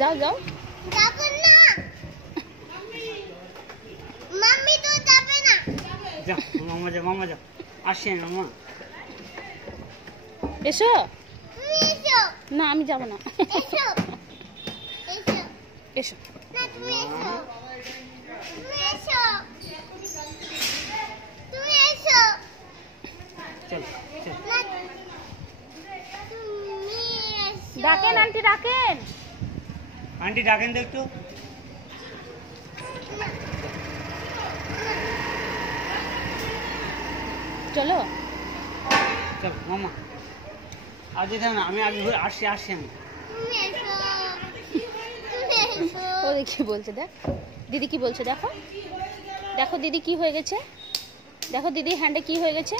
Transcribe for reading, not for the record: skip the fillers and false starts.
যাও যাও। যাবে না মাম্মি তো যাবে না। যাও মামা যাও, মামা যাও। আসেন মামা। এসো। তুমি এসো। না আমি যাব না। এসো এসো। এসো। না তুমি এসো। তুমি এসো। তুমি এসো। চলো চলো। না তুমি এসো। ডাকেন আন্টি, ডাকেন। আন্টি ডাকেন তো একটু। চলো চলো মামা। আজ যেতে না, আমি আগে আসছি আমি। তুমি এসো। তুমি এসো। ও দেখি বলছে, দেখ দিদি কি বলছে, দেখো দেখো দিদি কি হয়ে গেছে, দেখো দিদি হ্যান্ডে কি হয়ে গেছে।